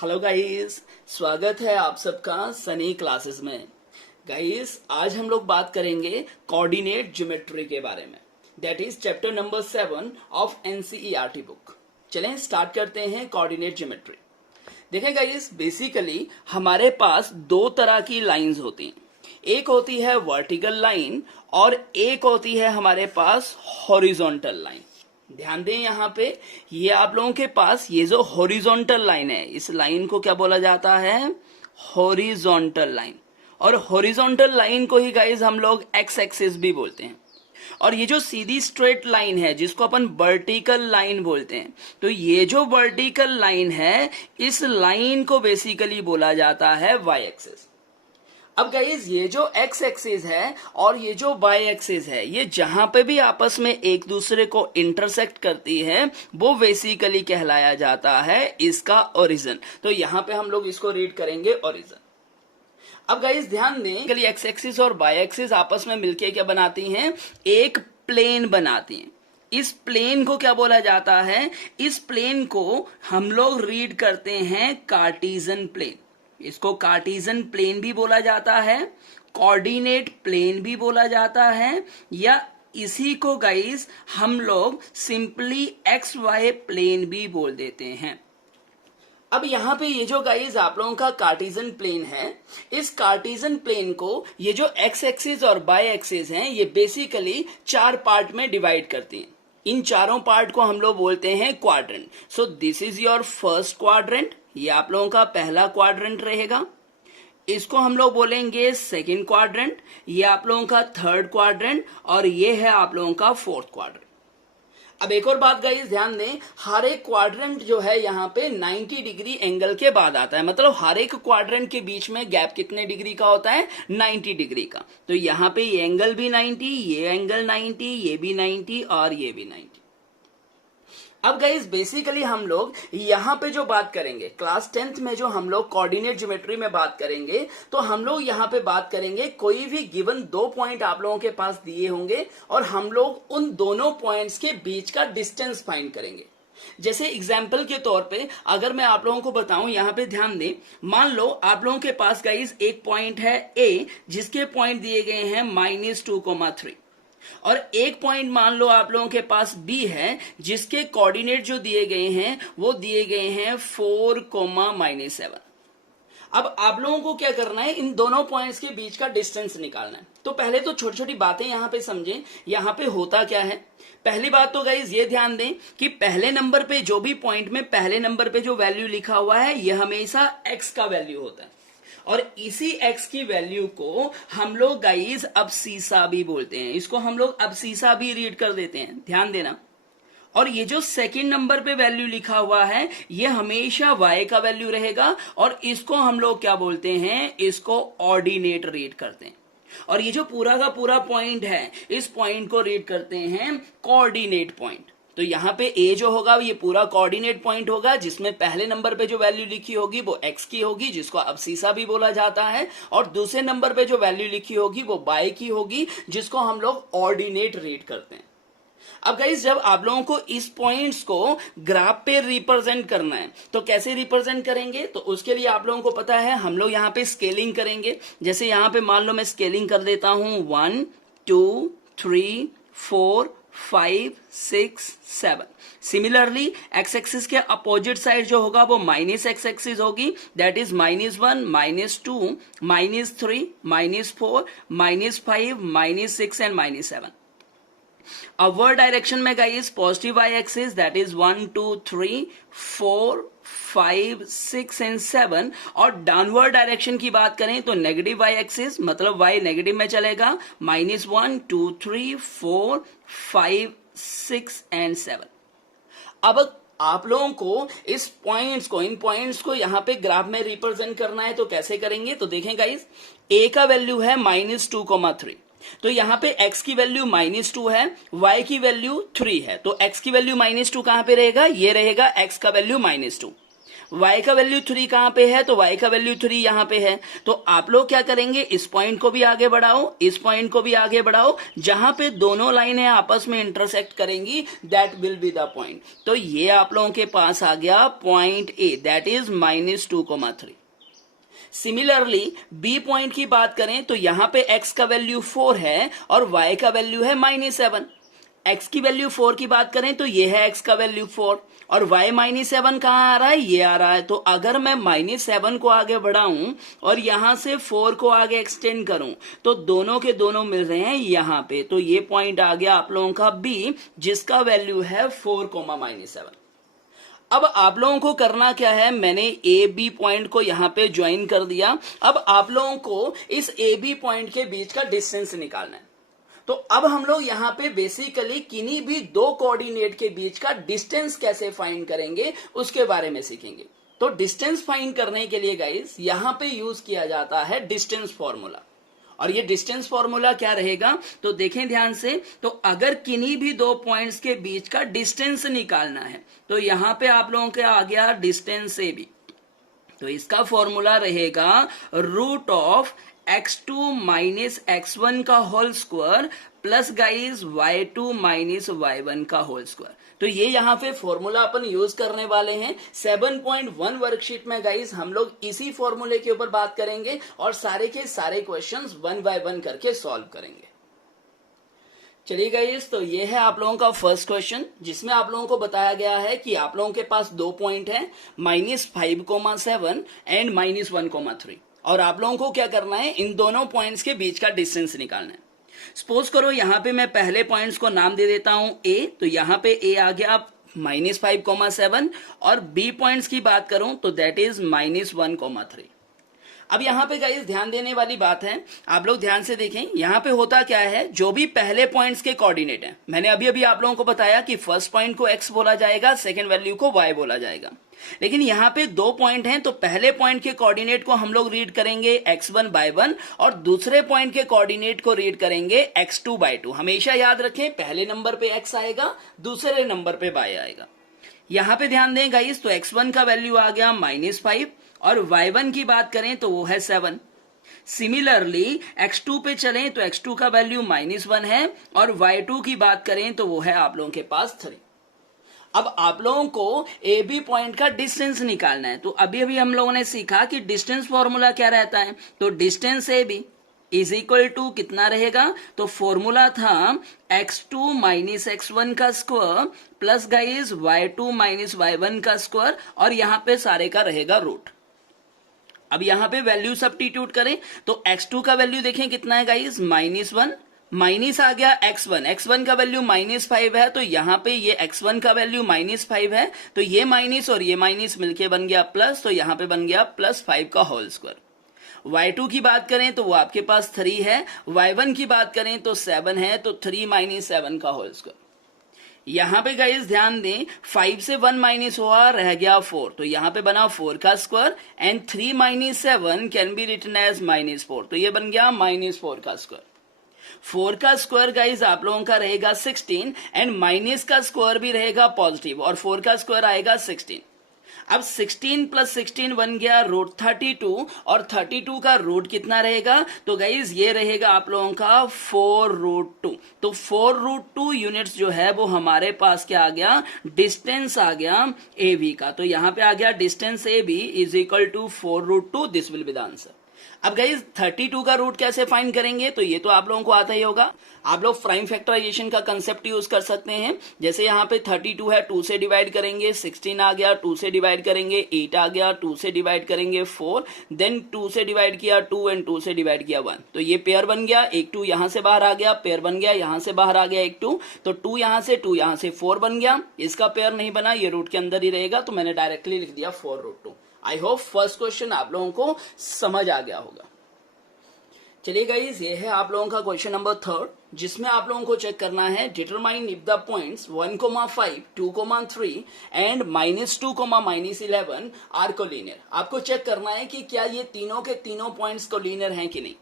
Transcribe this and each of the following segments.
Hello guys, स्वागत है आप सबका सनी क्लासेस में। गाइस, आज हम लोग बात करेंगे कोऑर्डिनेट ज्योमेट्री के बारे में। That is chapter number 7 of NCERT book. चलें स्टार्ट करते हैं कोऑर्डिनेट ज्योमेट्री। देखें गाइस, बेसिकली हमारे पास दो तरह की लाइंस होती हैं। एक होती है वर्टिकल लाइन और एक होती है हमारे पास हॉरिजॉन्टल लाइन। ध्यान दें यहाँ पे, ये आप लोगों के पास ये जो हॉरिजॉन्टल लाइन है, इस लाइन को क्या बोला जाता है? Horizontal line. और हॉरिजॉन्टल लाइन को ही गाइज हम लोग एक्स एक्सिस भी बोलते हैं। और ये जो सीधी स्ट्रेट लाइन है जिसको अपन वर्टिकल लाइन बोलते हैं, तो ये जो वर्टिकल लाइन है, इस लाइन को बेसिकली बोला जाता है वाई एक्सिस। अब गाइज, ये जो एक्स एक्सिस है और ये जो वाई एक्सिस है, ये जहां पे भी आपस में एक दूसरे को इंटरसेक्ट करती है, वो बेसिकली कहलाया जाता है इसका ओरिजिन। तो यहां पे हम लोग इसको रीड करेंगे ओरिजिन। अब गाइज ध्यान दें, एक्स एक्सिस और वाई एक्सिस आपस में मिलके क्या बनाती हैं? एक प्लेन बनाती हैं। इस प्लेन को क्या बोला जाता है? इस प्लेन को हम लोग रीड करते हैं कार्टेशियन प्लेन। इसको कार्टेशियन प्लेन भी बोला जाता है, कोऑर्डिनेट प्लेन भी बोला जाता है, या इसी को गाइस हम लोग सिंपली एक्स वाई प्लेन भी बोल देते हैं। अब यहाँ पे ये जो गाइस आप लोगों का कार्टेशियन प्लेन है, इस कार्टेशियन प्लेन को ये जो एक्स एक्सिस और वाई एक्सिस हैं, ये बेसिकली चार पार्ट में डिवाइड करती हैं। इन चारों पार्ट को हम लोग बोलते हैं quadrant. So this is your first quadrant, ये आप लोगों का पहला क्वाड्रेंट रहेगा। इसको हम लोग बोलेंगे सेकंड क्वाड्रेंट, ये आप लोगों का थर्ड क्वाड्रेंट, और ये है आप लोगों का फोर्थ क्वाड्रेंट। अब एक और बात गाइस ध्यान दें, हर एक क्वाड्रेंट जो है यहाँ पे 90 डिग्री एंगल के बाद आता है। मतलब हर एक क्वाड्रेंट के बीच में गैप कितने डिग्री का होता है? 90 डिग्री का। तो यहाँ पे ये एंगल भी 90, ये एंगल 90, ये भी 90 और ये भी 90। अब गाइस बेसिकली हम लोग यहाँ पे जो बात करेंगे, क्लास 10th में जो हम लोग कोऑर्डिनेट ज्योमेट्री में बात करेंगे, तो हम लोग यहाँ पे बात करेंगे कोई भी गिवन दो पॉइंट आप लोगों के पास दिए होंगे और हम लोग उन दोनों पॉइंट्स के बीच का डिस्टेंस फाइंड करेंगे। जैसे एग्जाम्पल के तौर पे अगर मैं आप लोगों को बताऊं, यहाँ पे ध्यान दें, मान लो आप लोगों के पास गाइस एक पॉइंट है ए, जिसके पॉइंट दिए गए हैं -2,3, और एक पॉइंट मान लो आप लोगों के पास बी है, जिसके कोऑर्डिनेट जो दिए गए हैं वो दिए गए हैं 4,-7। अब आप लोगों को क्या करना है? इन दोनों पॉइंट्स के बीच का डिस्टेंस निकालना है। तो पहले तो छोटी छोटी बातें यहाँ पे समझें, यहाँ पे होता क्या है। पहली बात तो गाइज ये ध्यान दें कि पहले नंबर पे जो भी पॉइंट में पहले नंबर पे जो वैल्यू लिखा हुआ है, यह हमेशा एक्स का वैल्यू होता है, और इसी x की वैल्यू को हम लोग गाइज अबसीसा भी बोलते हैं। इसको हम लोग अबसीसा भी रीड कर देते हैं, ध्यान देना। और ये जो सेकंड नंबर पे वैल्यू लिखा हुआ है, ये हमेशा y का वैल्यू रहेगा, और इसको हम लोग क्या बोलते हैं? इसको ऑर्डिनेट रीड करते हैं। और ये जो पूरा का पूरा पॉइंट है, इस पॉइंट को रीड करते हैं कोऑर्डिनेट पॉइंट। तो यहाँ पे ए जो होगा ये पूरा कोऑर्डिनेट पॉइंट होगा, जिसमें पहले नंबर पे जो वैल्यू लिखी होगी वो एक्स की होगी, जिसको अबसीसा भी बोला जाता है, और दूसरे नंबर पे जो वैल्यू लिखी होगी वो वाई की होगी, जिसको हम लोग ऑर्डिनेट रीड करते हैं। अब गाइस, जब आप लोगों को इस पॉइंट्स को ग्राफ पे रिप्रेजेंट करना है, तो कैसे रिप्रेजेंट करेंगे? तो उसके लिए आप लोगों को पता है, हम लोग यहाँ पे स्केलिंग करेंगे। जैसे यहाँ पे मान लो मैं स्केलिंग कर देता हूं 1, 2, 3, 4, 5, 6, 7। सिमिलरली एक्स एक्सिस के अपोजिट साइड जो होगा वो माइनस एक्स एक्सिस होगी, that is -1, -2, -3, -4, -5, -6 and -7। Upward direction में guys positive y axis, that is 1, 2, 3, 4, 5, 6 and 7। और डाउनवर्ड डायरेक्शन की बात करें तो नेगेटिव वाई एक्सिस, मतलब वाई नेगेटिव में चलेगा, -1, 2, 3, 4, 5, 6 एंड 7। अब आप लोगों को इस पॉइंट्स को, इन पॉइंट्स को यहाँ पे ग्राफ में रिप्रेजेंट करना है, तो कैसे करेंगे? तो देखें गाइस, ए का वैल्यू है -2,3, तो यहाँ पे x की वैल्यू -2 है, y की वैल्यू 3 है, तो x की वैल्यू -2 कहां पे रहेगा? ये रहेगा x का वैल्यू -2। y का वैल्यू 3 कहां पे है, तो y का वैल्यू 3 यहां पे है। तो आप लोग क्या करेंगे, इस पॉइंट को भी आगे बढ़ाओ, इस पॉइंट को भी आगे बढ़ाओ, जहां पे दोनों लाइनें आपस में इंटरसेक्ट करेंगी that will be the point. तो ये आप लोगों के पास आ गया point A, that is -2,3। Similarly B point की बात करें तो यहां पे x का वैल्यू 4 है और y का वैल्यू है -7। x की वैल्यू 4 की बात करें तो ये है x का वैल्यू 4 और y -7 कहां आ रहा है, ये आ रहा है। तो अगर मैं -7 को आगे बढ़ाऊं और यहां से 4 को आगे एक्सटेंड करूं तो दोनों के दोनों मिल रहे हैं यहां पे। तो ये पॉइंट आ गया आप लोगों का b, जिसका वैल्यू है 4,-7। अब आप लोगों को करना क्या है, मैंने ए बी पॉइंट को यहां पे ज्वाइन कर दिया। अब आप लोगों को इस ए बी पॉइंट के बीच का डिस्टेंस निकालना है। तो अब हम लोग यहां पे बेसिकली किन्हीं भी दो कोऑर्डिनेट के बीच का डिस्टेंस कैसे फाइंड करेंगे उसके बारे में सीखेंगे। तो डिस्टेंस फाइंड करने के लिए गाइस यहां पे यूज किया जाता है डिस्टेंस फॉर्मूला। और ये डिस्टेंस फॉर्मूला क्या रहेगा, तो देखें ध्यान से। तो अगर किन्हीं भी दो पॉइंट्स के बीच का डिस्टेंस निकालना है तो यहां पे आप लोगों के आ गया डिस्टेंस ए बी। तो इसका फॉर्मूला रहेगा √x2 - x1 का whole square plus guys y2 - y1 का होल स्क्वायर। तो ये यहां पे फॉर्मूला अपन यूज करने वाले हैं 7.1 वर्कशीट में। गाइस हम लोग इसी फॉर्मूले के ऊपर बात करेंगे और सारे के सारे क्वेश्चंस 1 बाय 1 करके सॉल्व करेंगे। चलिए गाइस, तो ये है आप लोगों का फर्स्ट क्वेश्चन, जिसमें आप लोगों को बताया गया है कि आप लोगों के पास दो पॉइंट है -5,7 एंड -1,3 और आप लोगों को क्या करना है, इन दोनों पॉइंट्स के बीच का डिस्टेंस निकालना है। सपोज करो यहां पे मैं पहले पॉइंट्स को नाम दे देता हूं ए, तो यहां पे ए आ गया -5,7 और बी पॉइंट्स की बात करूं तो दैट इज -1,3। अब यहां पे गाइस ध्यान देने वाली बात है, आप लोग ध्यान से देखें। यहां पे होता क्या है, जो भी पहले पॉइंट्स के कोऑर्डिनेट हैं, मैंने अभी अभी आप लोगों को बताया कि फर्स्ट पॉइंट को x बोला जाएगा, सेकंड वैल्यू को y बोला जाएगा। लेकिन यहां पे दो पॉइंट हैं, तो पहले पॉइंट के कोऑर्डिनेट को हम लोग रीड करेंगे x1/1 और दूसरे पॉइंट के कोऑर्डिनेट को रीड करेंगे x2/2। हमेशा याद रखें, पहले नंबर पे x आएगा, दूसरे नंबर पे y आएगा। यहां पे ध्यान दें गाइस, तो x1 का वैल्यू आ गया -5 और y1 की बात करें तो वो है 7। सिमिलरली x2 पे चलें तो x2 का वैल्यू -1 है और y2 की बात करें तो वो है आप लोगों के पास 3। अब आप लोगों को ए बी पॉइंट का डिस्टेंस निकालना है। तो अभी अभी हम लोगों ने सीखा कि डिस्टेंस फॉर्मूला क्या रहता है, तो distance A B is equal to कितना रहेगा, तो फॉर्मूला था x2 - x1 का square plus guys y2 - y1 का स्क्वायर और यहां पे सारे का रहेगा रूट। अब यहां पे वैल्यू सब्स्टिट्यूट करें तो x2 का वैल्यू देखें कितना है गाइस, -1 माइनस आ गया x1 का वैल्यू -5 है, तो यहां पे ये x1 का वैल्यू -5 है, तो ये माइनस और ये माइनस मिलके बन गया प्लस, तो यहां पे बन गया +5 का होल स्क्वायर। y2 की बात करें तो वो आपके पास 3 है, y1 की बात करें तो 7 है, तो 3 - 7 का होल स्क्वायर। यहां पे गाइस ध्यान दें, 5 से 1 माइनस हुआ, रह गया 4, तो यहां पे बना 4 का square and 3 - 7 can be written as -4, तो ये बन गया -4 का स्क्वायर। 4 का स्क्वायर गाइस आप लोगों का रहेगा 16 एंड माइनस का स्क्वायर भी रहेगा पॉजिटिव और 4 का स्क्वायर आएगा 16। अब 16 + 16 बन गया √32 और 32 का रूट कितना रहेगा, तो गाइज ये रहेगा आप लोगों का 4√2। तो 4√2 यूनिट्स जो है वो हमारे पास क्या आ गया, डिस्टेंस आ गया ए बी का। तो यहां पे आ गया distance A B is equal to 4√2, this will be the answer. अब गाइज 32 का रूट कैसे फाइंड करेंगे, तो ये तो आप लोगों को आता ही होगा। आप लोग प्राइम फैक्टराइजेशन का कंसेप्ट यूज कर सकते हैं। जैसे यहाँ पे 32 है, 2 से डिवाइड करेंगे, 16 आ गया, 2 से डिवाइड करेंगे, 8 आ गया, 2 से डिवाइड करेंगे 4, देन 2 से डिवाइड किया 2 एंड 2 से डिवाइड किया 1, तो ये पेयर बन गया। एक 2 यहां से बाहर आ गया, पेयर बन गया, यहां से बाहर आ गया एक 2, तो 2 यहां से 2 यहां से 4 बन गया। इसका पेयर नहीं बना, ये रूट के अंदर ही रहेगा, तो मैंने डायरेक्टली लिख दिया 4√2। आई होप फर्स्ट क्वेश्चन आप लोगों को समझ आ गया होगा। चलिए गाइस, ये है आप लोगों का क्वेश्चन नंबर 3, जिसमें आप लोगों को चेक करना है determine if the points 1,5, 2,3 and -2, -11 are collinear. आपको चेक करना है कि क्या ये तीनों के तीनों पॉइंट्स कोलिनियर हैं कि नहीं।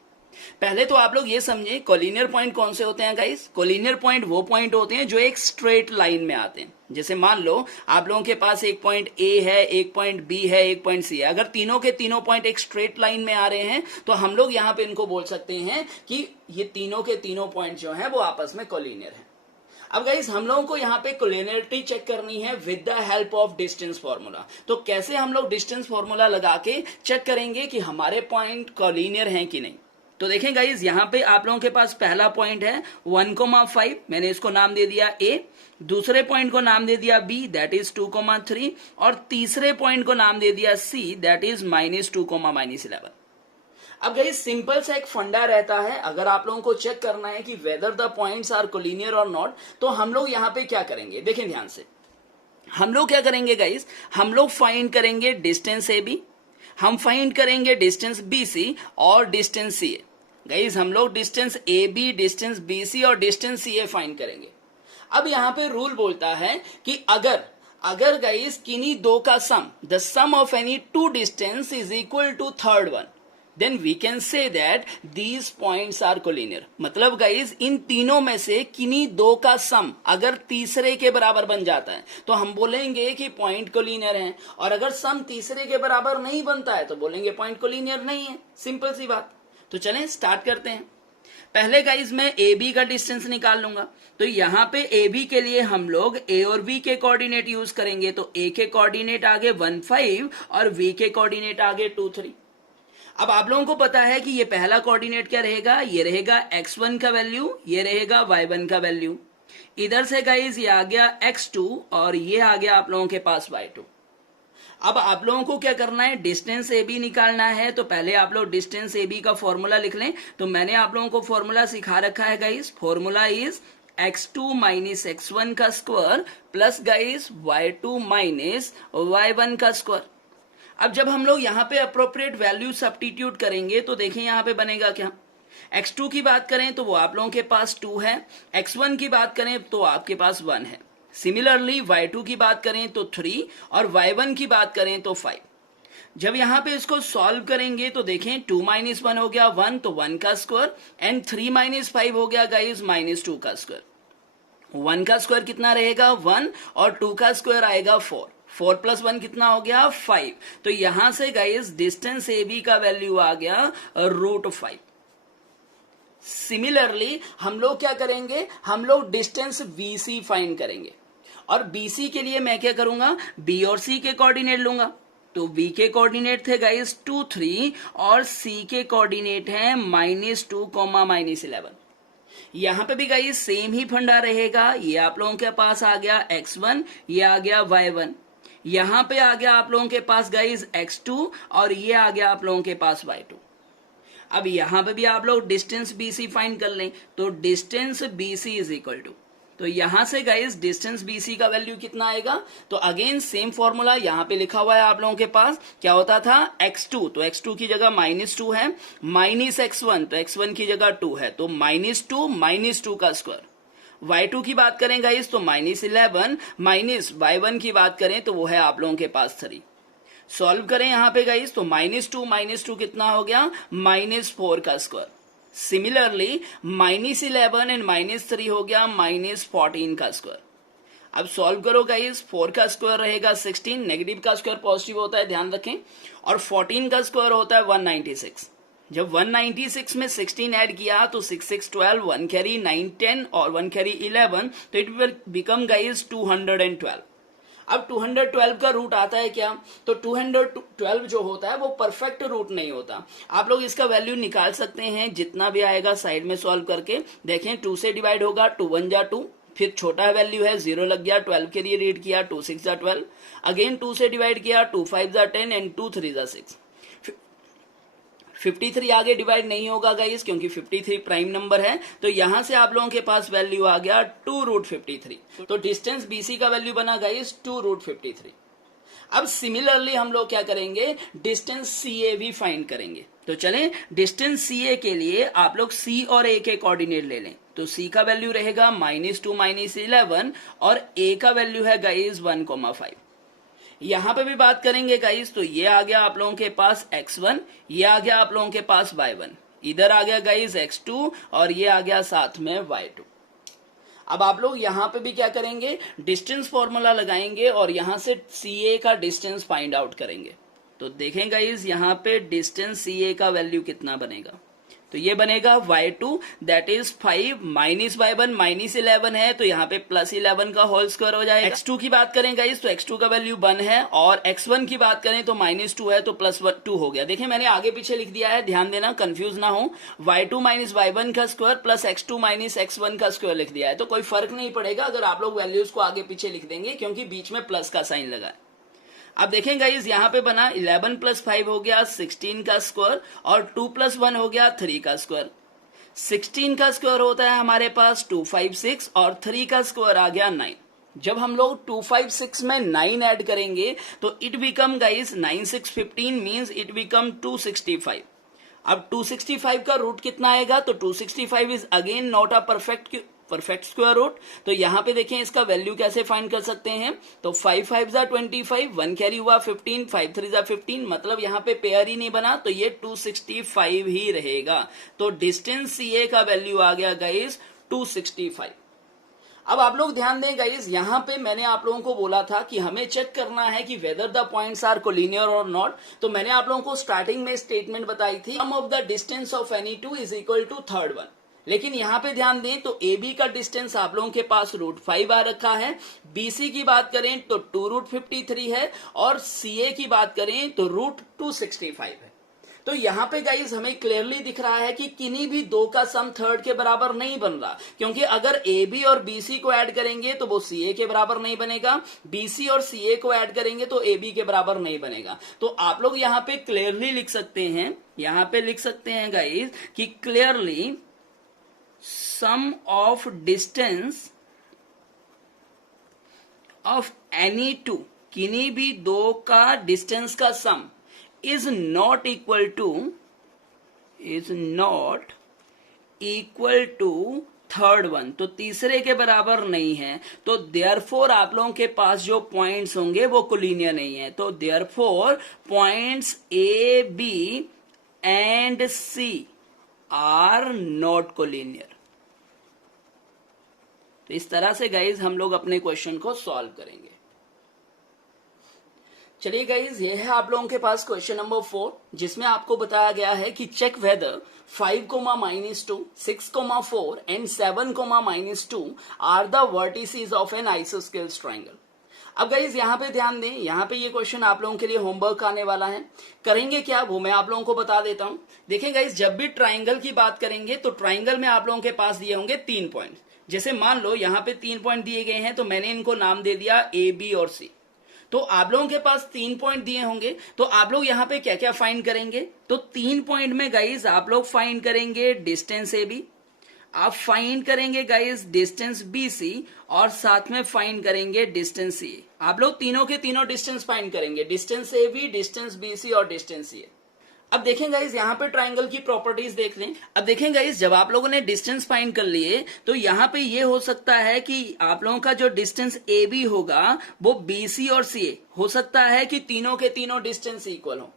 पहले तो आप लोग ये समझे कोलिनियर पॉइंट कौन से होते हैं गाइस। कोलिनियर पॉइंट वो पॉइंट होते हैं जो एक स्ट्रेट लाइन में आते हैं। जैसे मान लो आप लोगों के पास एक पॉइंट ए है, एक पॉइंट बी है, एक पॉइंट सी है। अगर तीनों के तीनों पॉइंट एक स्ट्रेट लाइन में आ रहे हैं तो हम लोग यहाँ पे इनको बोल सकते हैं कि ये तीनों के तीनों पॉइंट जो है वो आपस में कोलिनियर है। अब गाइस हम लोगों को यहाँ पे कोलिनियरिटी चेक करनी है with the help of distance formula. तो कैसे हम लोग डिस्टेंस फॉर्मूला लगा के चेक करेंगे कि हमारे पॉइंट कोलिनियर हैं कि नहीं। तो देखें गाइज यहाँ पे आप लोगों के पास पहला पॉइंट है 1,5, मैंने इसको नाम दे दिया ए। दूसरे पॉइंट को नाम दे दिया बी, दैट इज 2,3, और तीसरे पॉइंट को नाम दे दिया सी, दैट इज -2, -11। अब गाइज सिंपल सा एक फंडा रहता है, अगर आप लोगों को चेक करना है कि whether the points are collinear और नॉट, तो हम लोग यहाँ पे क्या करेंगे, देखें ध्यान से। हम लोग क्या करेंगे गाइज, हम लोग फाइंड करेंगे डिस्टेंस ए बी, हम फाइंड करेंगे डिस्टेंस बी सी और डिस्टेंस सी ए। गाइज हम लोग distance A B, distance B C और डिस्टेंस सी ए फाइंड करेंगे। अब यहाँ पे रूल बोलता है कि अगर गाइज किन्हीं दो का sum, the sum of any two distance is equal to third one, then we can say that these points are collinear. मतलब गाइज इन तीनों में से किन्हीं दो का सम अगर तीसरे के बराबर बन जाता है तो हम बोलेंगे कि पॉइंट कोलिनियर है, और अगर सम तीसरे के बराबर नहीं बनता है तो बोलेंगे पॉइंट कोलिनियर नहीं है। सिंपल सी बात। तो चलें स्टार्ट करते हैं। पहले गाइज मैं ए बी का डिस्टेंस निकाल लूंगा। तो यहां पे ए बी के लिए हम लोग ए और बी के कोऑर्डिनेट यूज करेंगे। तो ए के कोऑर्डिनेट आगे 1,5 और बी के कोऑर्डिनेट आगे 2,3। अब आप लोगों को पता है कि ये पहला कोऑर्डिनेट क्या रहेगा, ये रहेगा x1 का वैल्यू, ये रहेगा y1 का वैल्यू। इधर से गाइज ये आ गया x2 और ये आ गया आप लोगों के पास y2। अब आप लोगों को क्या करना है, डिस्टेंस ए बी निकालना है। तो पहले आप लोग डिस्टेंस ए बी का फॉर्मूला लिख लें। तो मैंने आप लोगों को फॉर्मूला सिखा रखा है guys. Formula is x2 minus x1 का square plus guys y2 minus y1 का स्क्वायर। अब जब हम लोग यहाँ पे अप्रोप्रिएट वैल्यू सब्स्टिट्यूट करेंगे तो देखें यहाँ पे बनेगा क्या। x2 की बात करें तो वो आप लोगों के पास 2 है, x1 की बात करें तो आपके पास 1 है। सिमिलरली y2 की बात करें तो 3 और y1 की बात करें तो 5। जब यहां पे इसको सॉल्व करेंगे तो देखें 2 - 1 हो गया 1, तो 1 का स्क्वायर, एंड 3 - 5 हो गया गाइस -2 का स्क्वायर। 1 का स्क्वायर कितना रहेगा 1, और 2 का स्क्वायर आएगा 4। 4 + 1 कितना हो गया 5। तो यहां से गाइस डिस्टेंस ए बी का वैल्यू आ गया √5। सिमिलरली हम लोग क्या करेंगे, हम लोग डिस्टेंस BC फाइंड करेंगे, और BC के लिए मैं क्या करूंगा, B और C के कोऑर्डिनेट लूंगा। तो B के कोऑर्डिनेट थे गाइस 2, 3 और C के कोऑर्डिनेट हैं -2, -11। यहां पे भी गाइस सेम ही फंडा रहेगा। ये आप लोगों के पास आ गया x1, ये आ गया y1, यहां पे आ गया आप लोगों के पास गाइस x2 और ये आ गया आप लोगों के पास y2। अब यहां पे भी आप लोग डिस्टेंस BC फाइंड कर लें। तो distance BC is equal to, तो यहां से गाइस डिस्टेंस BC का वैल्यू कितना आएगा। तो अगेन सेम फॉर्मूला यहां पे लिखा हुआ है आप लोगों के पास। क्या होता था x2, तो x2 की जगह -2 है, -x1, तो x1 की जगह 2 है, तो -2 - 2 का स्क्वायर। y2 की बात करें गाइस तो -11, माइनस y1 की बात करें तो वो है आप लोगों के पास 3। सॉल्व करें यहां पे गाइस तो -2 - 2 कितना हो गया -4 का स्क्वायर। सिमिलरली -11 एंड -3 हो गया -14 का स्क्वायर। अब सॉल्व करो गाइस, 4 का स्क्वायर रहेगा 16, नेगेटिव का स्क्वायर पॉजिटिव होता है ध्यान रखें, और 14 का स्क्वायर होता है 196। जब 196 में 16 ऐड किया तो 6 6 12, 1 कैरी 9 10 और 1 कैरी 11, तो इट विल बिकम गाइस 212। अब 212 का रूट आता है क्या, तो 212 जो होता है वो परफेक्ट रूट नहीं होता। आप लोग इसका वैल्यू निकाल सकते हैं, जितना भी आएगा साइड में सॉल्व करके देखें। 2 से डिवाइड होगा, 2 1 जा 2, फिर छोटा वैल्यू है 0 लग गया, 12 के लिए रीड किया, 2 6 जा 12, अगेन 2 से डिवाइड किया, 2 5 जा 10 एंड 2 3 जा 6। 53 आगे डिवाइड नहीं होगा गाइस क्योंकि 53 प्राइम नंबर है। तो यहां से आप लोगों के पास वैल्यू आ गया 2√53। तो डिस्टेंस BC का वैल्यू बना गाइस 2√53। अब सिमिलरली हम लोग क्या करेंगे, डिस्टेंस CA भी फाइंड करेंगे। तो चलें डिस्टेंस CA के लिए आप लोग C और A के कोऑर्डिनेट ले लें। तो C का वैल्यू रहेगा -2 - 11 और A का वैल्यू है गाइस 1,5। यहां पे भी बात करेंगे गाइस तो ये आ गया आप लोगों के पास x1, ये आ गया आप लोगों के पास y1। इधर आ गया गाइस x2 और ये आ गया साथ में y2। अब आप लोग यहां पे भी क्या करेंगे, डिस्टेंस फॉर्मूला लगाएंगे और यहां से CA का डिस्टेंस फाइंड आउट करेंगे। तो देखें गाइस यहां पे डिस्टेंस CA का वैल्यू कितना बनेगा, तो ये बनेगा y2 that is 5 minus y1 minus 11 है, तो यहाँ पे प्लस 11 का होल स्क्वायर हो जाएगा। x2 की बात करें गाइस तो x2 का वैल्यू 1 है और x1 की बात करें तो -2 है, तो प्लस 2 हो गया। देखिए मैंने आगे पीछे लिख दिया है, ध्यान देना कंफ्यूज ना हो। y2 माइनस y1 का square plus x2 minus x1 का स्क्वायर लिख दिया है, तो कोई फर्क नहीं पड़ेगा अगर आप लोग वैल्यूज को आगे पीछे लिख देंगे, क्योंकि बीच में प्लस का साइन लगा है। अब देखें गाइस यहाँ पे बना 11 प्लस 5 हो गया 16 का स्क्वायर और 2 प्लस 1 हो गया 3 का स्क्वायर। 16 का स्क्वायर होता है हमारे पास 256 और 3 का स्क्वायर आ गया 9। जब हम लोग 256 में 9 ऐड करेंगे तो it become guys 9 6 15 means it become 265। अब 265 का रूट कितना आएगा, तो 265 is again not a perfect square root. तो यहां पे देखें इसका वैल्यू कैसे फाइंड कर सकते हैं, तो 5 5 जा 25, 1 कैरी हुआ 15, 5 3 जा 15, मतलब यहां पे पेयर ही नहीं बना, तो ये 265 ही रहेगा। तो डिस्टेंस CA का वैल्यू आ गया गाइस 265। अब आप लोग ध्यान दें गाइस, यहां पे मैंने आप लोगों को बोला था कि हमें चेक करना है कि whether the points are collinear और नॉट। तो मैंने आप लोगों को स्टार्टिंग में स्टेटमेंट बताई थी, sum of the distance of any two is equal to third one. लेकिन यहां पे ध्यान दें तो AB का डिस्टेंस आप लोगों के पास √5 आ रखा है, BC की बात करें तो 2√53 है और CA की बात करें तो √265 है। तो यहां पे गाइस हमें क्लियरली दिख रहा है कि किन्हीं भी दो का सम थर्ड के बराबर नहीं बन रहा, क्योंकि अगर AB और BC को ऐड करेंगे तो वो CA के बराबर नहीं बनेगा, BC और CA को ऐड करेंगे तो AB के बराबर नहीं बनेगा। तो आप लोग यहां पे क्लियरली लिख सकते हैं, यहां पे लिख सकते हैं गाइस कि clearly sum of distance of any two, किन्हीं भी दो का डिस्टेंस का सम is not equal to third one, तो तीसरे के बराबर नहीं है। तो देयरफॉर आप लोगों के पास जो पॉइंट्स होंगे वो कोलिनियर नहीं है। तो therefore points A, B and C are not collinear. तो इस तरह से गाइज हम लोग अपने क्वेश्चन को सॉल्व करेंगे। चलिए गाइज, ये है आप लोगों के पास क्वेश्चन नंबर 4, जिसमें आपको बताया गया है कि check whether 5, -2, 6, 4 and 7, -2 are the vertices of an isosceles triangle. अब गाइज यहाँ पे ध्यान दें, यहाँ पे ये क्वेश्चन आप लोगों के लिए होमवर्क आने वाला है। करेंगे क्या वो मैं आप लोगों को बता देता हूं। देखें गाइज, जब भी ट्राइंगल की बात करेंगे तो ट्राइंगल में आप लोगों के पास दिए होंगे 3 पॉइंट। जैसे मान लो यहाँ पे 3 पॉइंट दिए गए हैं, तो मैंने इनको नाम दे दिया A, B और C। तो आप लोगों के पास 3 पॉइंट दिए होंगे, तो आप लोग यहाँ पे क्या क्या फाइंड करेंगे, तो 3 पॉइंट में गाइज आप लोग फाइंड करेंगे डिस्टेंस AB, आप फाइंड करेंगे गाइज डिस्टेंस BC और साथ में फाइंड करेंगे डिस्टेंस CA। आप लोग तीनों के तीनों डिस्टेंस फाइंड करेंगे, डिस्टेंस AB, डिस्टेंस BC और डिस्टेंस CA। अब देखें गाइज, यहाँ पे ट्राइंगल की प्रॉपर्टीज देख लें। अब देखें गाइज, जब आप लोगों ने डिस्टेंस फाइंड कर लिए तो यहाँ पे ये हो सकता है कि आप लोगों का जो डिस्टेंस AB होगा वो BC और CA हो सकता है कि तीनों के तीनों डिस्टेंस इक्वल हो।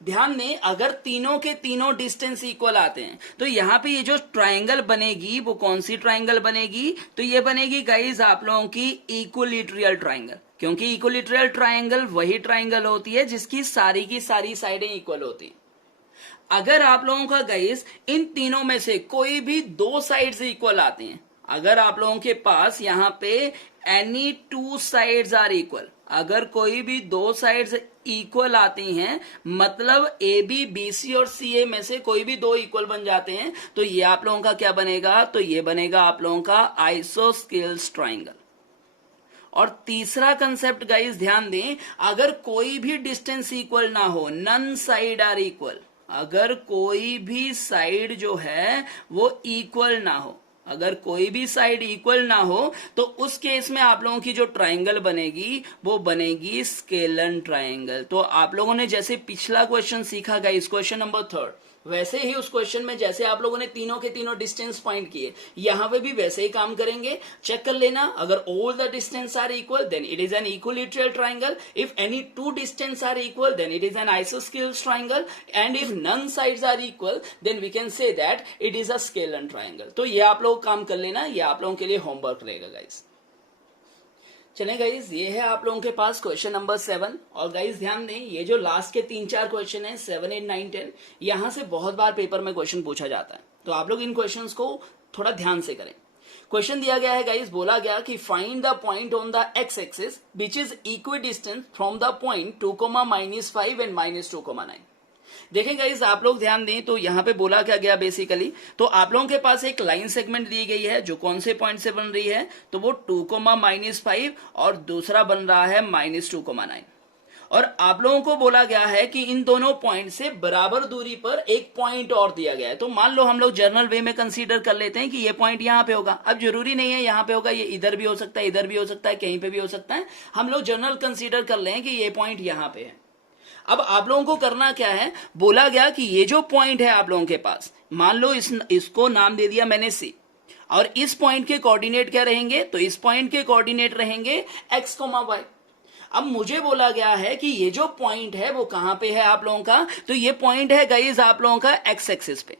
ध्यान दें, अगर तीनों के तीनों डिस्टेंस इक्वल आते हैं तो यहाँ पे ये जो ट्राइंगल बनेगी वो कौन सी ट्राइंगल बनेगी, तो ये बनेगी गाइज आप लोगों की इक्विलैटरल ट्राइंगल, क्योंकि इक्विलैटरल ट्राइंगल वही ट्राइंगल होती है जिसकी सारी की सारी साइडें इक्वल होती हैं। अगर आप लोगों का गाइस इन तीनों में से कोई भी 2 साइड्स इक्वल आते हैं, अगर आप लोगों के पास यहाँ पे एनी 2 साइड्स आर इक्वल, अगर कोई भी 2 साइड्स इक्वल आती हैं, मतलब AB, BC और CA में से कोई भी 2 इक्वल बन जाते हैं, तो ये आप लोगों का क्या बनेगा, तो ये बनेगा आप लोगों का आइसोस्केल्स ट्राइंगल। और तीसरा कंसेप्ट गाइस ध्यान दें, अगर कोई भी डिस्टेंस इक्वल ना हो, नन साइड आर इक्वल, अगर कोई भी साइड जो है वो इक्वल ना हो, अगर कोई भी साइड इक्वल ना हो, तो उस केस में आप लोगों की जो ट्राइंगल बनेगी वो बनेगी स्केलन ट्राइंगल। तो आप लोगों ने जैसे पिछला क्वेश्चन सीखा गाइस, क्वेश्चन नंबर 3, वैसे ही उस क्वेश्चन में जैसे आप लोगों ने तीनों के तीनों डिस्टेंस पॉइंट किए, यहां पे भी वैसे ही काम करेंगे। चेक कर लेना, अगर all the distance are equal then it is an equilateral triangle, if any two distance are equal then it is an isosceles triangle, and if none sides are equal then we can say that it is a scalar triangle. तो ये आप लोग काम कर लेना, ये आप लोगों के लिए होमवर्क रहेगा गाइस। चलें गाइज, ये है आप लोगों के पास क्वेश्चन नंबर 7। और गाइज ध्यान दें, ये जो लास्ट के 3-4 क्वेश्चन है 7, 8, 9, 10, यहां से बहुत बार पेपर में क्वेश्चन पूछा जाता है, तो आप लोग इन क्वेश्चंस को थोड़ा ध्यान से करें। क्वेश्चन दिया गया है गाइज, बोला गया कि find the point on the x axis which is equi distance from the point 2,-5 and -2,9। देखें गाइस, आप लोग ध्यान दें तो यहां पे बोला क्या गया बेसिकली, तो आप लोगों के पास एक लाइन सेगमेंट दी गई है जो कौन से पॉइंट से बन रही है, तो वो 2,-5 और दूसरा बन रहा है -2,9। और आप लोगों को बोला गया है कि इन दोनों पॉइंट से बराबर दूरी पर एक पॉइंट और दिया गया है। तो मान लो हम लोग जनरल वे में कंसीडर कर लेते हैं कि ये पॉइंट यहां पे होगा। अब जरूरी नहीं है यहां पे होगा, ये इधर भी हो सकता है, इधर भी हो सकता है, कहीं पे भी हो सकता है। हम लोग जनरल कंसीडर कर लें कि ये पॉइंट यहां पे है। अब आप लोगों को करना क्या है, बोला गया कि ये जो पॉइंट है आप लोगों के पास, मान लो इसको नाम दे दिया मैंने सी, और इस पॉइंट के कोऑर्डिनेट क्या रहेंगे, तो इस पॉइंट के कोऑर्डिनेट रहेंगे x, y। अब मुझे बोला गया है कि ये जो पॉइंट है वो कहां पे है आप लोगों का, तो ये पॉइंट है गाइस आप लोगों का x एक्सिस पे।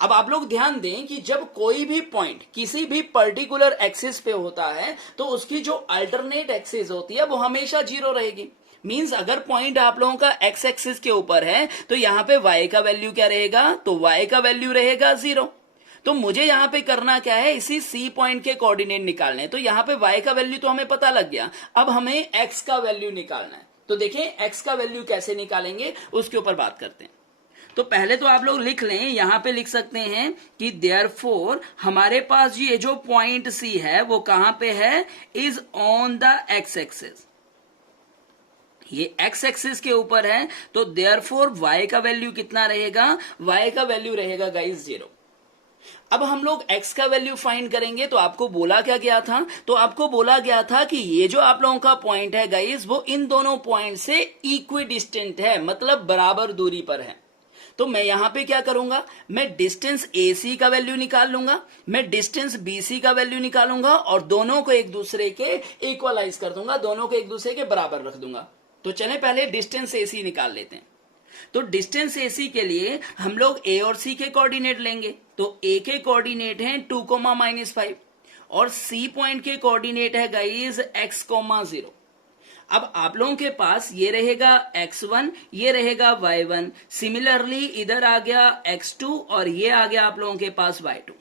अब आप लोग ध्यान दें कि जब कोई भी पॉइंट किसी भी पर्टिकुलर एक्सिस पे होता है तो उसकी जो अल्टरनेट एक्सिस होती है वो हमेशा 0 रहेगी। मींस अगर पॉइंट आप लोगों का एक्स एक्सिस के ऊपर है तो यहां पे y का वैल्यू क्या रहेगा, तो y का वैल्यू रहेगा 0। तो मुझे यहां पे करना क्या है, इसी सी पॉइंट के कोऑर्डिनेट निकालने। तो यहां पे y का वैल्यू तो हमें पता लग गया, अब हमें x का वैल्यू निकालना है। तो देखें x का वैल्यू कैसे निकालेंगे उसके ऊपर बात करते हैं। तो पहले तो आप लोग लिख लें, यहां पे लिख सकते हैं कि देयरफॉर हमारे पास ये जो पॉइंट C है वो कहां पे है, is on the x axis. ये x एक्सिस के ऊपर है, तो देयरफॉर y का वैल्यू कितना रहेगा, y का वैल्यू रहेगा गाइस 0। अब हम लोग x का वैल्यू फाइंड करेंगे, तो आपको बोला क्या गया था, तो आपको बोला गया था कि ये जो आप लोगों का पॉइंट है गाइस वो इन दोनों पॉइंट से इक्वी डिस्टेंट है, मतलब बराबर दूरी पर है। तो मैं यहां पे क्या करूंगा, मैं डिस्टेंस AC का वैल्यू निकाल लूंगा, मैं डिस्टेंस BC का वैल्यू निकालूंगा और दोनों को एक दूसरे के इक्वलाइज कर दूंगा, दोनों को एक दूसरे के बराबर रख दूंगा। तो चले पहले डिस्टेंस AC निकाल लेते हैं। तो डिस्टेंस AC के लिए हम लोग A और C के कोऑर्डिनेट लेंगे। तो A के कोऑर्डिनेट हैं 2,-5 और C पॉइंट के कोऑर्डिनेट है गाइस x, 0। अब आप लोगों के पास ये रहेगा x1, ये रहेगा y1, सिमिलरली इधर आ गया x2 और ये आ गया आप लोगों के पास y2।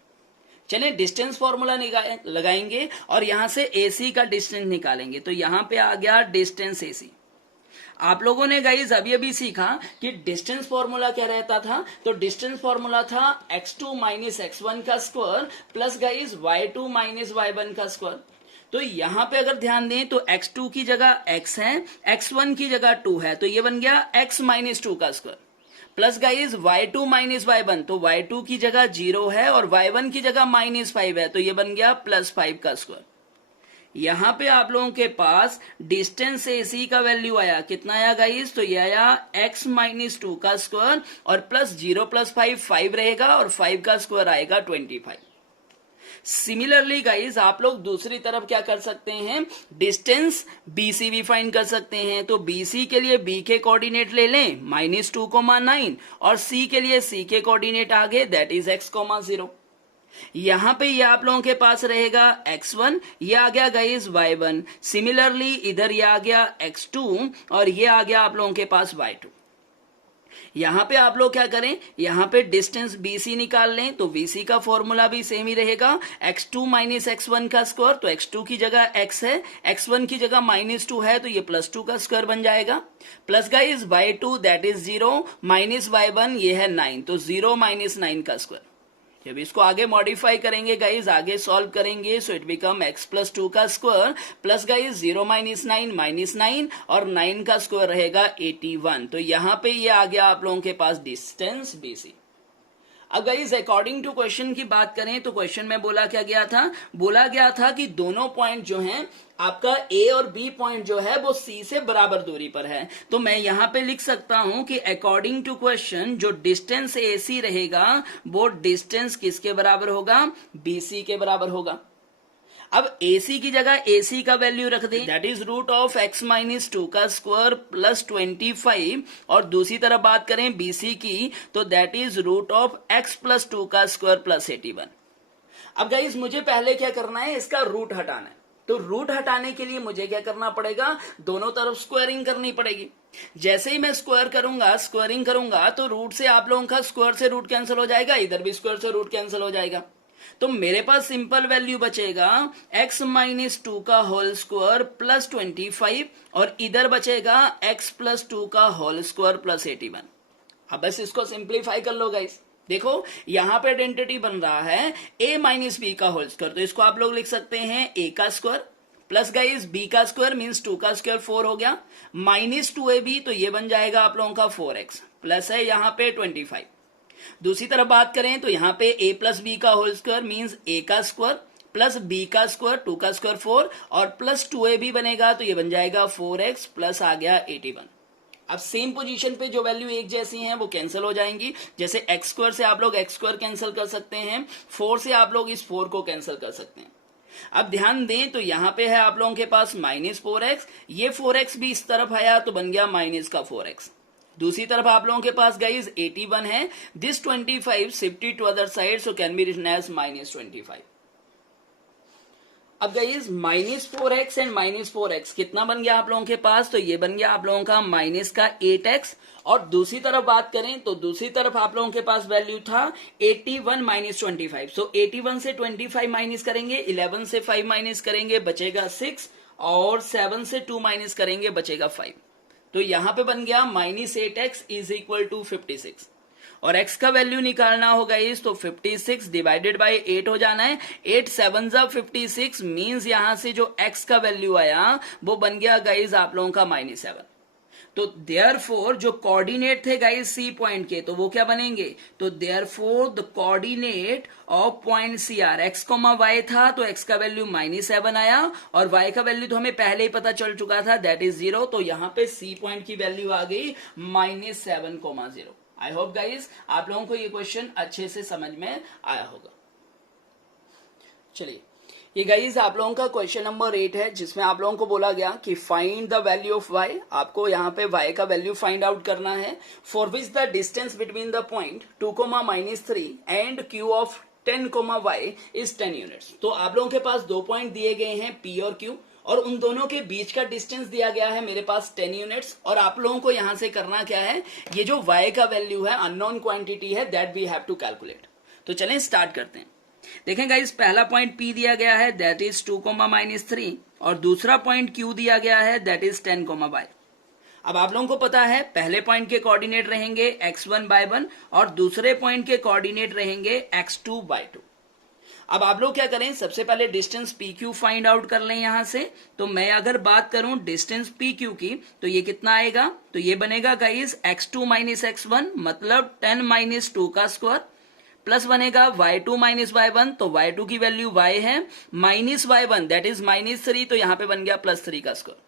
चलें डिस्टेंस फॉर्मूला लगाएंगे और यहां से AC का डिस्टेंस निकालेंगे। तो यहां पे आ गया डिस्टेंस AC। आप लोगों ने गाइज अभी अभी सीखा कि डिस्टेंस फॉर्मूला क्या रहता था, तो डिस्टेंस फॉर्मूला था x2 - x1 का square plus guys y2 - y1 का स्क्वायर। तो यहां पे अगर ध्यान दें तो x2 की जगह x है, x1 की जगह 2 है, तो ये बन गया x - 2 का square plus guys y2 - y1, तो y2 की जगह 0 है और y1 की जगह -5 है, तो ये बन गया +5 का स्क्वायर। यहां पे आप लोगों के पास डिस्टेंस AC का वैल्यू आया, कितना आया गाइस, तो ये आया x - 2 का स्क्वायर और प्लस 0 + 5 रहेगा और 5 का स्क्वायर आएगा 25। सिमिलरली गाइस आप लोग दूसरी तरफ क्या कर सकते हैं, डिस्टेंस BC भी फाइंड कर सकते हैं। तो BC के लिए B के कोऑर्डिनेट ले लें -2,9 और C के लिए C के कोऑर्डिनेट आ गए दैट इज x, 0। यहां पे ये आप लोगों के पास रहेगा x1, ये आ गया गाइस y1, सिमिलरली इधर ये आ गया x2 और ये आ गया आप लोगों के पास y2। यहां पे आप लोग क्या करें, यहां पे डिस्टेंस BC निकाल लें। तो BC का फॉर्मूला भी सेम ही रहेगा, x2 - x1 का स्क्वायर। तो x2 की जगह x है, x1 की जगह -2 है, तो ये +2 का स्क्वायर बन जाएगा plus guys y2 that is 0 minus y1 ये है 9, तो 0 - 9 का स्क्वायर। जब इसको आगे मॉडिफाई करेंगे गाइज, आगे सॉल्व करेंगे, सो इट बिकम x + 2 का स्क्वायर प्लस गाइज 0 - 9 -9 और 9 का स्क्वायर रहेगा 81। तो यहां पे ये आ गया आप लोगों के पास डिस्टेंस BC। अब गाइस अकॉर्डिंग टू क्वेश्चन की बात करें तो क्वेश्चन में बोला गया था कि दोनों पॉइंट जो हैं आपका ए और बी पॉइंट जो है वो सी से बराबर दूरी पर है। तो मैं यहां पे लिख सकता हूं कि अकॉर्डिंग टू क्वेश्चन जो डिस्टेंस ए सी रहेगा वो डिस्टेंस किसके बराबर होगा, बीसी के बराबर होगा। अब AC की जगह AC का वैल्यू रख दें, that is root of x minus 2 का स्क्वायर प्लस 25, और दूसरी तरफ बात करें BC की तो that is root of x plus 2 का स्क्वायर प्लस 81। अब गाइस मुझे पहले क्या करना है, इसका रूट हटाना है। तो रूट हटाने के लिए मुझे क्या करना पड़ेगा, दोनों तरफ स्क्वायरिंग करनी पड़ेगी। जैसे ही मैं स्क्वायरिंग करूंगा तो रूट से आप लोगों का स्क्वायर से रूट कैंसिल हो जाएगा, इधर भी स्क्वायर से रूट कैंसिल हो जाएगा। तो मेरे पास सिंपल वैल्यू बचेगा x माइनस 2 का होल स्क्वायर प्लस 25, और इधर बचेगा x प्लस 2 का होल स्क्वायर प्लस 81। अब बस इसको सिंप्लीफाई कर लो गाइस। देखो यहां पे आइडेंटिटी बन रहा है a माइनस बी का होल स्क्वायर, तो इसको आप लोग लिख सकते हैं a का स्क्वायर प्लस गाइस b का स्क्वायर मीन्स 2 का स्क्वायर 4 हो गया, माइनस 2ab तो ये बन जाएगा आप लोगों का 4x, प्लस है यहाँ पे 25। दूसरी तरफ बात करें तो यहाँ पे a प्लस बी का होल स्क्वायर मीन्स a का स्क्वायर प्लस b का स्क्वायर 2 का स्क्वायर 4 और प्लस 2ab बनेगा तो ये बन जाएगा 4x प्लस आ गया 81। अब सेम पोजीशन पे जो वैल्यू एक जैसी हैं वो कैंसिल हो जाएंगी। जैसे एक्स स्क्वायर से आप लोग एक्स स्क्वायर कैंसिल कर सकते हैं, 4 से आप लोग इस 4 को कैंसिल कर सकते हैं। अब ध्यान दें तो यहाँ पे है आप लोगों के पास माइनस 4x, ये 4x भी इस तरफ आया तो बन गया माइनस का 4x। दूसरी तरफ आप लोगों के पास गाइज 81 है, this 25 shifted to other side so can be written as minus 25। अब guys minus 4x and minus 4x कितना बन गया आप लोगों के पास, तो ये बन गया आप लोगों का माइनस का 8x। और दूसरी तरफ बात करें तो दूसरी तरफ आप लोगों के पास वैल्यू था 81 माइनस 25, सो 81 से 25 माइनस करेंगे, 11 से 5 माइनस करेंगे बचेगा 6, और 7 से 2 माइनस करेंगे बचेगा 5। तो यहां पे बन गया minus 8x is equal to 56, और x का वैल्यू निकालना होगा इस तो 56 डिवाइडेड बाय 8 हो जाना है, 8 7 जा 56 मींस यहां से जो x का वैल्यू आया वो बन गया गाइज आप लोगों का -7। तो देयरफॉर जो कोऑर्डिनेट थे गाइज सी पॉइंट के तो वो क्या बनेंगे, तो therefore the coordinate of point C are x, y था तो x का वैल्यू -7 आया, और y का वैल्यू तो हमें पहले ही पता चल चुका था दैट इज 0, तो यहां पे सी पॉइंट की वैल्यू आ गई -7,0। आई होप गाइज आप लोगों को ये क्वेश्चन अच्छे से समझ में आया होगा। चलिए ये गाइज आप लोगों का क्वेश्चन नंबर 8 है, जिसमें आप लोगों को बोला गया कि find the value of y। आपको यहाँ पे y का वैल्यू फाइंड आउट करना है, for which the distance between the point 2,-3 and q of 10, y is 10 units. तो आप लोगों के पास दो पॉइंट दिए गए हैं p और q, और उन दोनों के बीच का डिस्टेंस दिया गया है मेरे पास 10 यूनिट्स। और आप लोगों को यहां से करना क्या है, ये जो y का वैल्यू है अननोन क्वांटिटी है that we have to calculate. तो चलें स्टार्ट करते हैं। देखें गाइस पहला पॉइंट P दिया गया है दैट इज 2,-3, और दूसरा पॉइंट Q दिया गया है दैट इज 10, y। अब आप लोगों को पता है पहले पॉइंट के कोऑर्डिनेट रहेंगे x1/1 और दूसरे पॉइंट के कोऑर्डिनेट रहेंगे x2/2। अब आप लोग क्या करें, सबसे पहले डिस्टेंस PQ फाइंड आउट कर लें यहां से। तो मैं अगर बात करूं डिस्टेंस PQ की तो ये कितना आएगा, तो ये बनेगा गाइस x2 - x1 मतलब 10 - 2 का स्क्वायर, प्लस बनेगा y2 - y1 तो y2 की वैल्यू y है, माइनस y1 दैट इज -3 तो यहां पे बन गया +3 का स्क्वायर।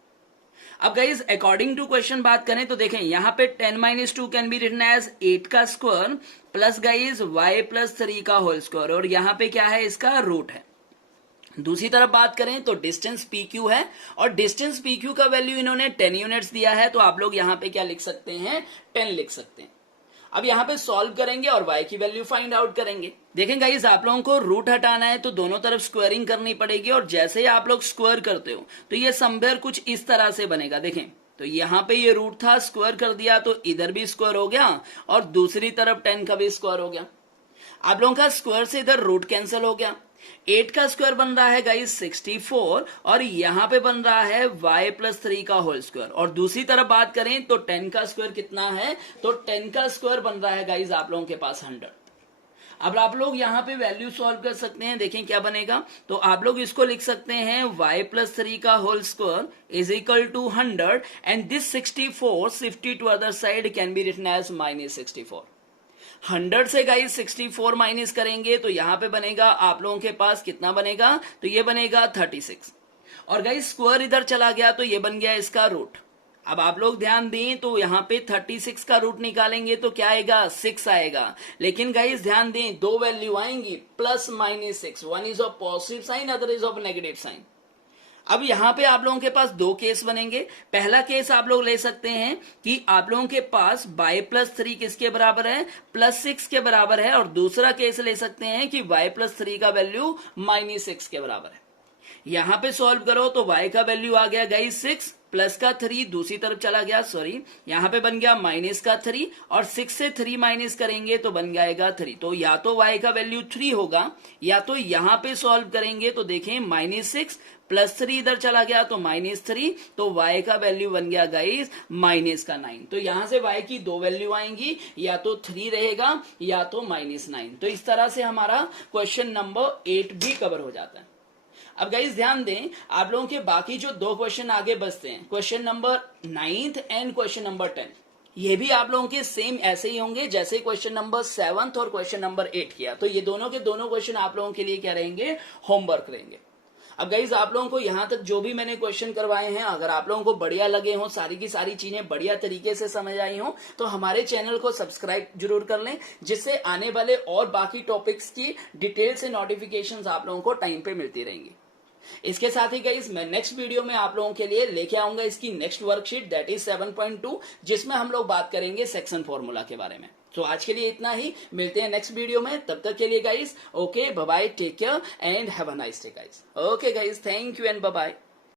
अब गाइज अकॉर्डिंग टू क्वेश्चन बात करें तो देखें यहां पे 10 - 2 कैन बी रिटन एज 8 का स्क्वायर प्लस गाइज y + 3 का होल स्क्वायर, और यहां पे क्या है इसका रूट है। दूसरी तरफ बात करें तो डिस्टेंस PQ है, और डिस्टेंस PQ का वैल्यू इन्होंने 10 यूनिट्स दिया है, तो आप लोग यहां पे क्या लिख सकते हैं, 10 लिख सकते हैं। अब यहां पे सॉल्व करेंगे और y की वैल्यू फाइंड आउट करेंगे। देखें गाइस आप लोगों को रूट हटाना है तो दोनों तरफ स्क्वायरिंग करनी पड़ेगी, और जैसे ही आप लोग स्क्वायर करते हो तो ये समवेयर कुछ इस तरह से बनेगा। देखें तो यहां पे ये रूट था, स्क्वायर कर दिया तो इधर भी स्क्वायर हो गया, और दूसरी तरफ 10 का भी स्क्वायर हो गया। आप लोगों का स्क्वायर से इधर रूट कैंसिल हो गया, 8 का स्क्वायर बन रहा है गाइस 64, और यहां पे बन रहा है y + 3 का होल स्क्वायर। और दूसरी तरफ बात करें तो 10 का स्क्वायर कितना है, तो 10 का स्क्वायर बन रहा है गाइस आप लोगों के पास 100। अब आप लोग यहाँ पे वैल्यू सॉल्व कर सकते हैं, देखें क्या बनेगा, तो आप लोग इसको लिख सकते हैं y + 3 का whole square is equal to 100 and this 64 shifted to other side can be written as -64। 100 से गाइस 64 माइनस करेंगे तो यहां पे बनेगा आप लोगों के पास कितना बनेगा, तो ये बनेगा 36। और गाइस स्क्वायर इधर चला गया तो ये बन गया इसका रूट। अब आप लोग ध्यान दें तो यहाँ पे 36 का रूट निकालेंगे तो क्या आएगा, 6 आएगा। लेकिन गाइस ध्यान दें दो वैल्यू आएंगी plus minus 6, one is of positive sign, other is of negative sign. अब यहां पे आप लोगों के पास दो केस बनेंगे। पहला केस आप लोग ले सकते हैं कि आप लोगों के पास y+3 किसके बराबर है, +6 के बराबर है। और दूसरा केस ले सकते हैं कि y+3 का वैल्यू -6 के बराबर है। यहां पे सॉल्व करो तो y का वैल्यू आ गया गाइस 6, प्लस का 3 दूसरी तरफ चला गया, सॉरी यहां पे बन गया माइनस का 3, और 6 से 3 माइनस करेंगे तो बन जाएगा 3। तो या तो y का वैल्यू 3 होगा, या तो यहां पे सॉल्व करेंगे तो देखें -6 प्लस 3 इधर चला गया तो -3, तो y का वैल्यू बन गया गाइस -9। तो यहां से y की दो वैल्यू आएंगी, या तो 3 रहेगा या तो -9। तो इस तरह से हमारा क्वेश्चन नंबर 8 भी कवर हो जाता है। अब गाइस ध्यान दें, आप लोगों के बाकी जो दो क्वेश्चन आगे बचते हैं, question number 9 and question number 10, ये भी आप लोगों के सेम ऐसे ही होंगे जैसे क्वेश्चन नंबर 7 और क्वेश्चन नंबर 8 किया। तो ये दोनों के दोनों क्वेश्चन आप लोगों के लिए क्या रहेंगे, होमवर्क रहेंगे। अब गाइज आप लोगों को यहां तक जो भी मैंने क्वेश्चन करवाए हैं, अगर आप लोगों को बढ़िया लगे हो, सारी की सारी चीजें बढ़िया तरीके से समझ आई हो, तो हमारे चैनल को सब्सक्राइब जरूर कर लें, जिससे आने वाले और बाकी टॉपिक्स की डिटेल से नोटिफिकेशंस आप लोगों को टाइम पे मिलती रहेंगी। इसके साथ ही गाइस मैं नेक्स्ट वीडियो में आप लोगों के लिए लेके आऊंगा इसकी नेक्स्ट वर्कशीट, दैट इज 7.2, जिसमें हम लोग बात करेंगे सेक्शन फॉर्मूला के बारे में। तो आज के लिए इतना ही, मिलते हैं नेक्स्ट वीडियो में, तब तक के लिए guys okay bye bye, take care and have a nice day guys. Okay guys, thank you and bye bye.